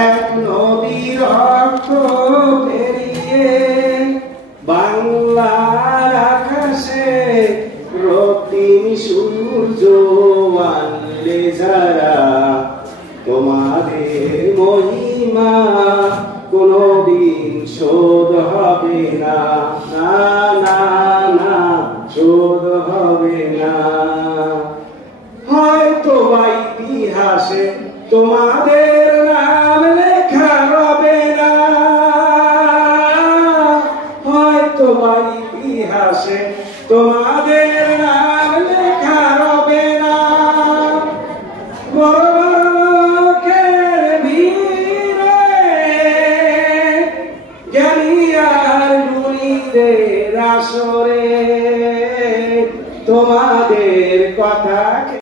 এক নদীর রক্ত পেরিয়ে বাংলার আকাশে রক্তিম সূর্য আনলে যারা, তোমাদের মহিমা কোনদিন শোধ হবে না, না না না, শোধ হবে না। হয়তো বা ইতিহাসে তোমাদের নাম লেখা রবে না, হয়তো বা ইতিহাসে তোমাদের নাম লেখা রবে না। বড় বড় লোকের ভিড়ে জ্ঞানী আর গুণীদের আসরে তোমাদের